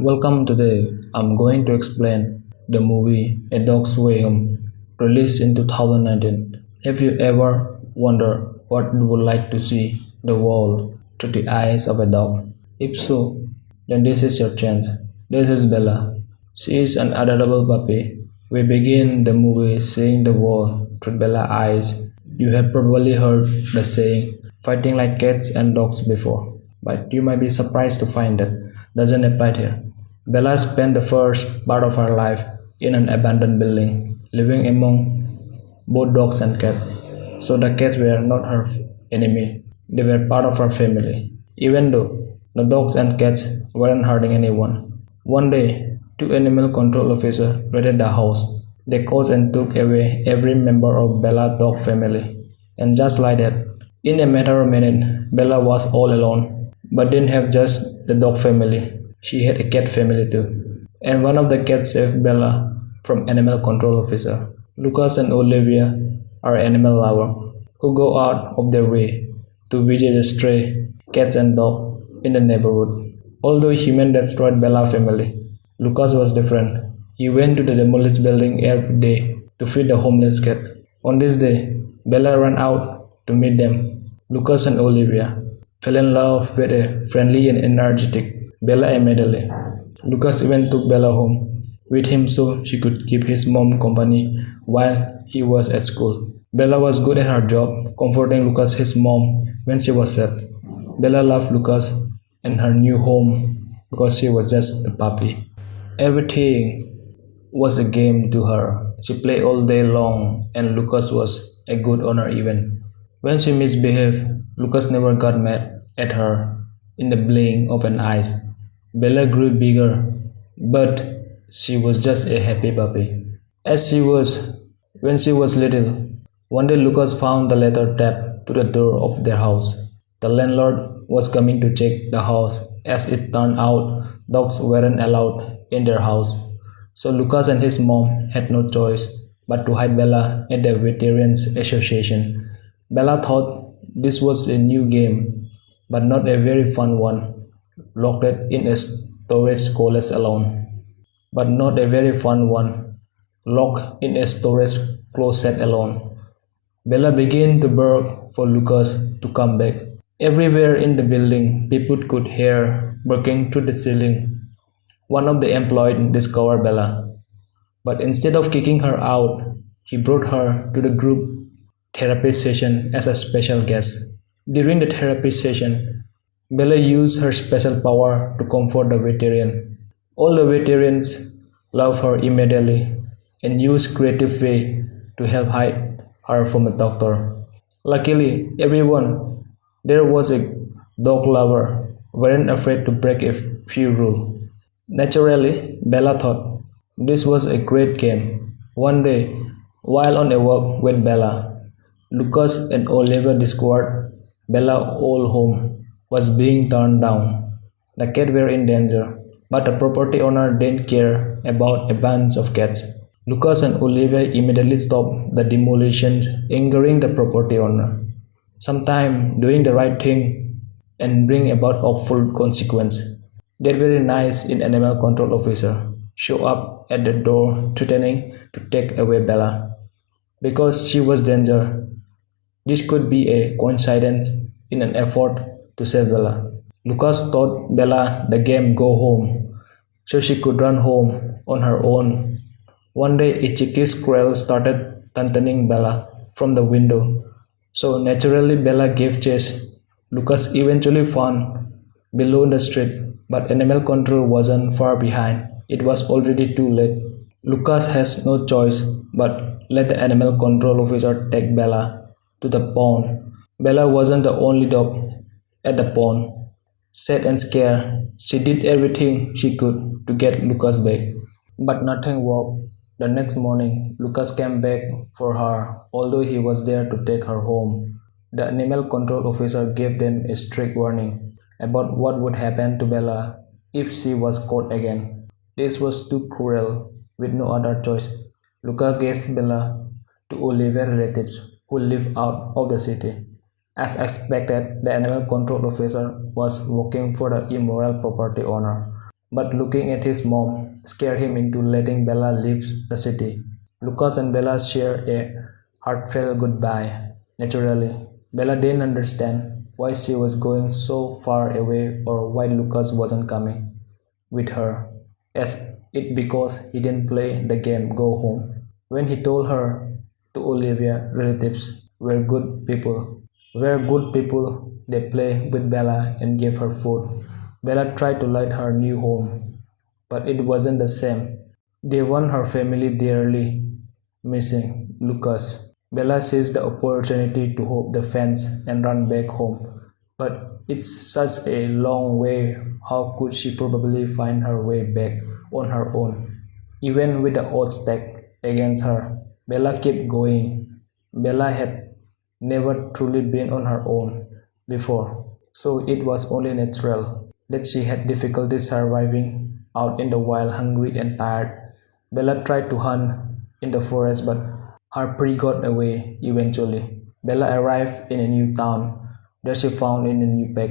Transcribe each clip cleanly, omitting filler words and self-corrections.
Welcome today. I'm going to explain the movie A Dog's Way Home, released in 2019. Have you ever wondered what it would like to see the world through the eyes of a dog? If so, then this is your chance. This is Bella. She is an adorable puppy. We begin the movie seeing the world through Bella's eyes. You have probably heard the saying, fighting like cats and dogs before, but you might be surprised to find that doesn't apply here. Bella spent the first part of her life in an abandoned building, living among both dogs and cats. So the cats were not her enemy, they were part of her family. Even though the dogs and cats weren't hurting anyone. One day, two animal control officers raided the house. They caught and took away every member of Bella's dog family. And just like that, in a matter of minutes, Bella was all alone, but didn't have just the dog family. She had a cat family too. And one of the cats saved Bella from animal control officer. Lucas and Olivia are animal lovers who go out of their way to visit the stray cats and dogs in the neighborhood. Although humans destroyed Bella's family, Lucas was different. He went to the demolished building every day to feed the homeless cat. On this day, Bella ran out to meet them. Lucas and Olivia fell in love with a friendly and energetic Bella immediately. Lucas even took Bella home with him so she could keep his mom company while he was at school. Bella was good at her job, comforting Lucas his mom when she was sad. Bella loved Lucas and her new home because she was just a puppy. Everything was a game to her. She played all day long and Lucas was a good owner even. When she misbehaved, Lucas never got mad at her in the blink of an eye. Bella grew bigger, but she was just a happy puppy. As she was when she was little, one day Lucas found the letter taped to the door of their house. The landlord was coming to check the house. As it turned out, dogs weren't allowed in their house. So Lucas and his mom had no choice but to hide Bella at the Veterans Association. Bella thought this was a new game, but not a very fun one. Locked in a storage closet alone, but not a very fun one. Locked in a storage closet alone. Bella began to bark for Lucas to come back. Everywhere in the building, people could hear barking through the ceiling. One of the employees discovered Bella, but instead of kicking her out, he brought her to the group therapy session as a special guest. During the therapy session, Bella used her special power to comfort the veteran. All the veterans loved her immediately and used creative way to help hide her from the doctor. Luckily, everyone there was a dog lover weren't afraid to break a few rules. Naturally, Bella thought this was a great game. One day, while on a walk with Bella, Lucas and Oliver discovered Bella's old home was being torn down. The cats were in danger, but the property owner didn't care about a bunch of cats. Lucas and Olivia immediately stopped the demolition, angering the property owner. Sometimes doing the right thing and bring about awful consequence. That very nice in animal control officer show up at the door threatening to take away Bella because she was danger. This could be a coincidence in an effort to save Bella. Lucas taught Bella the game Go Home so she could run home on her own. One day a cheeky squirrel started threatening Bella from the window. So naturally Bella gave chase. Lucas eventually found below the street, but animal control wasn't far behind. It was already too late. Lucas has no choice but let the animal control officer take Bella to the pond. Bella wasn't the only dog at the pond. Sad and scared, she did everything she could to get Lucas back. But nothing worked. The next morning, Lucas came back for her, although he was there to take her home. The animal control officer gave them a strict warning about what would happen to Bella if she was caught again. This was too cruel. With no other choice, Lucas gave Bella to Oliver relatives who live out of the city. As expected, the animal control officer was working for the immoral property owner. But looking at his mom scared him into letting Bella leave the city. Lucas and Bella share a heartfelt goodbye. Naturally, Bella didn't understand why she was going so far away or why Lucas wasn't coming with her, as it because he didn't play the game Go Home. When he told her to Olivia relatives were good people, they played with Bella and gave her food. Bella tried to light her new home, but it wasn't the same. They want her family dearly missing Lucas. Bella seized the opportunity to hop the fence and run back home. But it's such a long way. How could she probably find her way back on her own? Even with the odds stacked against her, Bella kept going. Bella had never truly been on her own before, so it was only natural that she had difficulty surviving out in the wild, hungry and tired. Bella tried to hunt in the forest, but her prey got away eventually. Bella arrived in a new town. There she found in a new pack.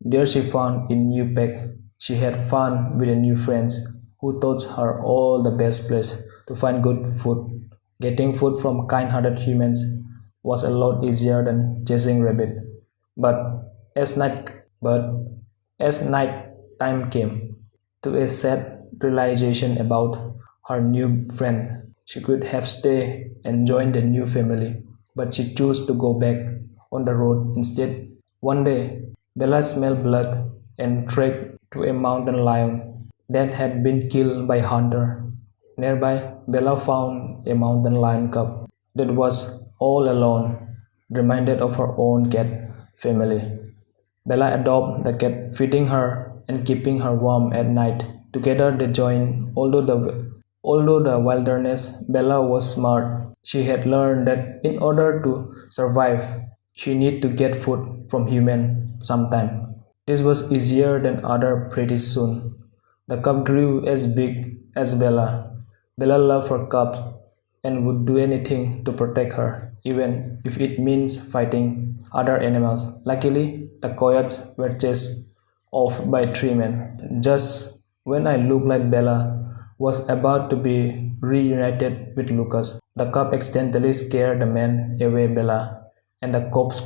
There she found in new pack. She had fun with a new friends who taught her all the best place to find good food. Getting food from kind-hearted humans was a lot easier than chasing rabbit. But as night but as night time came to a sad realization about her new friend, she could have stayed and joined the new family, but she chose to go back on the road instead. One day, Bella smelled blood and trekked to a mountain lion that had been killed by a hunter. Nearby, Bella found a mountain lion cub that was all alone, reminded of her own cat family. Bella adopted the cat, feeding her and keeping her warm at night. Together they joined. Although the wilderness, Bella was smart. She had learned that in order to survive, she needed to get food from humans sometime. This was easier than other pretty soon. The cub grew as big as Bella. Bella loved her cubs and would do anything to protect her, even if it means fighting other animals. Luckily, the coyotes were chased off by 3 men. Just when I looked like Bella was about to be reunited with Lucas, the cub accidentally scared the men away Bella, and the cubs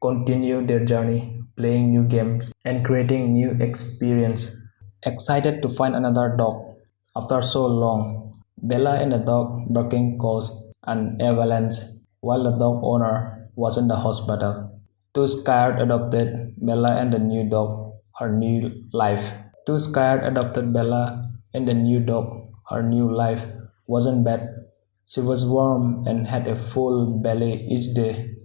continued their journey, playing new games and creating new experience. Excited to find another dog after so long, Bella and the dog barking caused an avalanche while the dog owner was in the hospital. Too scared adopted Bella and the new dog her new life. Too scared adopted Bella and the new dog her new life wasn't bad. She was warm and had a full belly each day.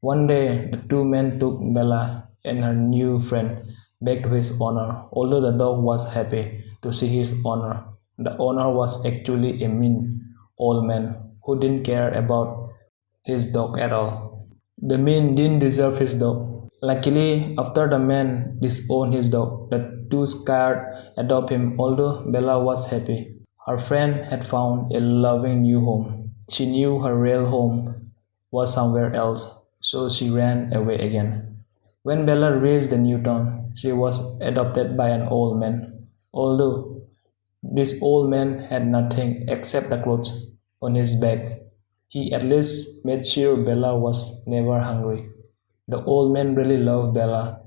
One day, the 2 men took Bella and her new friend back to his owner. Although the dog was happy to see his owner, the owner was actually a mean old man who didn't care about his dog at all. The man didn't deserve his dog. Luckily, after the man disowned his dog, the 2 scared adopt him. Although Bella was happy, her friend had found a loving new home. She knew her real home was somewhere else, so she ran away again. When Bella reached the new town, she was adopted by an old man. Although this old man had nothing except the clothes on his back, he at least made sure Bella was never hungry. The old man really loved Bella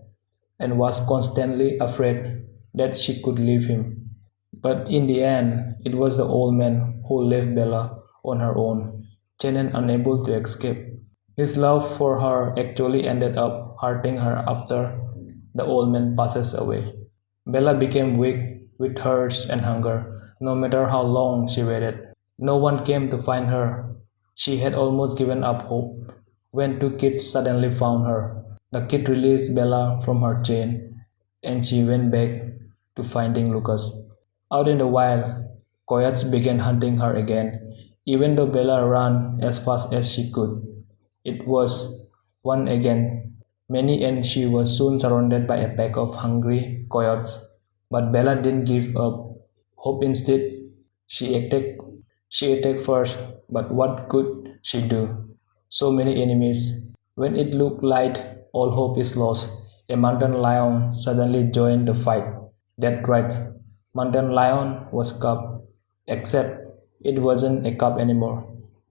and was constantly afraid that she could leave him. But in the end, it was the old man who left Bella on her own, chained and unable to escape. His love for her actually ended up hurting her after the old man passes away. Bella became weak with thirst and hunger, no matter how long she waited. No one came to find her. She had almost given up hope when 2 kids suddenly found her. The kid released Bella from her chain and she went back to finding Lucas. Out in the wild, coyotes began hunting her again. Even though Bella ran as fast as she could, it was one again many and she was soon surrounded by a pack of hungry coyotes. But Bella didn't give up hope instead. She attacked she attacked first, but what could she do? So many enemies. When it looked like all hope is lost, a mountain lion suddenly joined the fight. That right, Mountain Lion was cub, except it wasn't a cub anymore.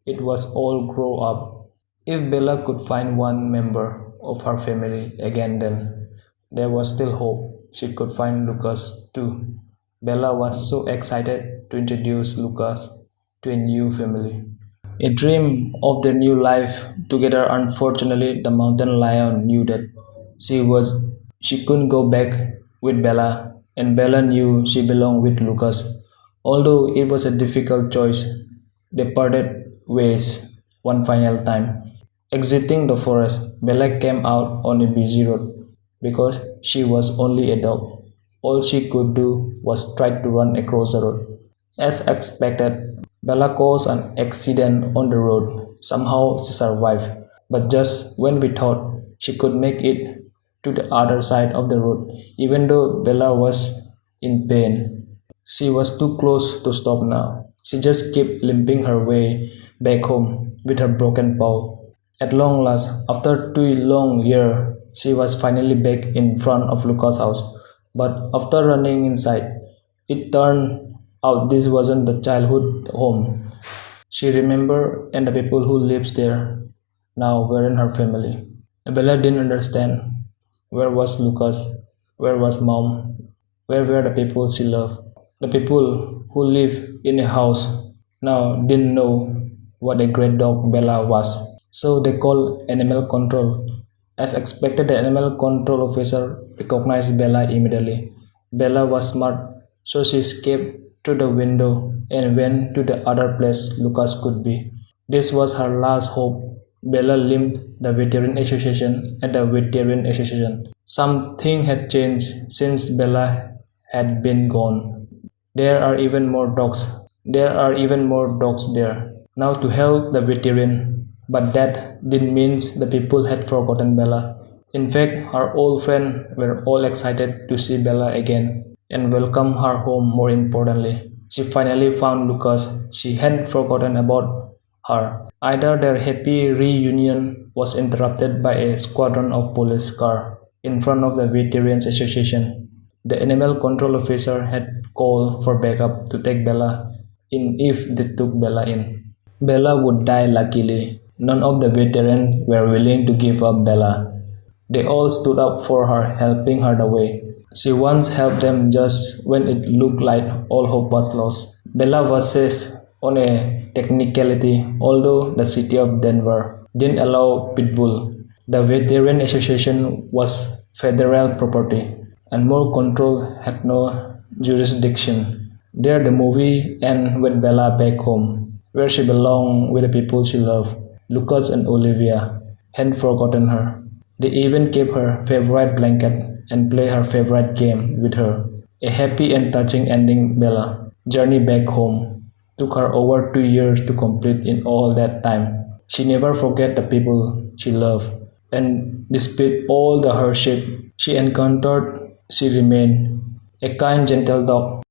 It was all grown up. If Bella could find one member of her family again, then there was still hope. She could find Lucas too. Bella was so excited to introduce Lucas to a new family. A dream of their new life together. Unfortunately, the mountain lion knew that she couldn't go back with Bella, and Bella knew she belonged with Lucas. Although it was a difficult choice, they parted ways one final time. Exiting the forest, Bella came out on a busy road. Because she was only a dog, all she could do was try to run across the road. As expected, Bella caused an accident on the road. Somehow she survived, but just when we thought she could make it to the other side of the road, even though Bella was in pain, she was too close to stop now. She just kept limping her way back home with her broken paw. At long last, after 2 long years, she was finally back in front of Lucas' house. But after running inside, it turned out this wasn't the childhood home she remembered, and the people who lived there now weren't her family. Bella didn't understand. Where was Lucas? Where was mom? Where were the people she loved? The people who lived in a house now didn't know what a great dog Bella was. So they called animal control. As expected, the animal control officer recognized Bella immediately. Bella was smart, so she escaped through the window and went to the other place Lucas could be. This was her last hope. Bella limped the Veteran Association at the Veteran Association. Something had changed since Bella had been gone. There are even more dogs. There are even more dogs there. Now to help the veteran. But that didn't mean the people had forgotten Bella. In fact, her old friends were all excited to see Bella again and welcome her home. More importantly, she finally found Lucas. She hadn't forgotten about her. Either their happy reunion was interrupted by a squadron of police cars in front of the Veterans Association. The animal control officer had called for backup to take Bella in if they took Bella in. Bella would die luckily. None of the veterans were willing to give up Bella. They all stood up for her, helping her the way. She once helped them just when it looked like all hope was lost. Bella was safe on a technicality, although the city of Denver didn't allow pitbull. The Veteran Association was federal property, and more control had no jurisdiction. There the movie ends with Bella back home, where she belonged with the people she loved. Lucas and Olivia hadn't forgotten her. They even kept her favorite blanket and played her favorite game with her. A happy and touching ending. Bella's journey back home took her over 2 years to complete. In all that time, she never forgot the people she loved, and despite all the hardship she encountered, she remained a kind, gentle dog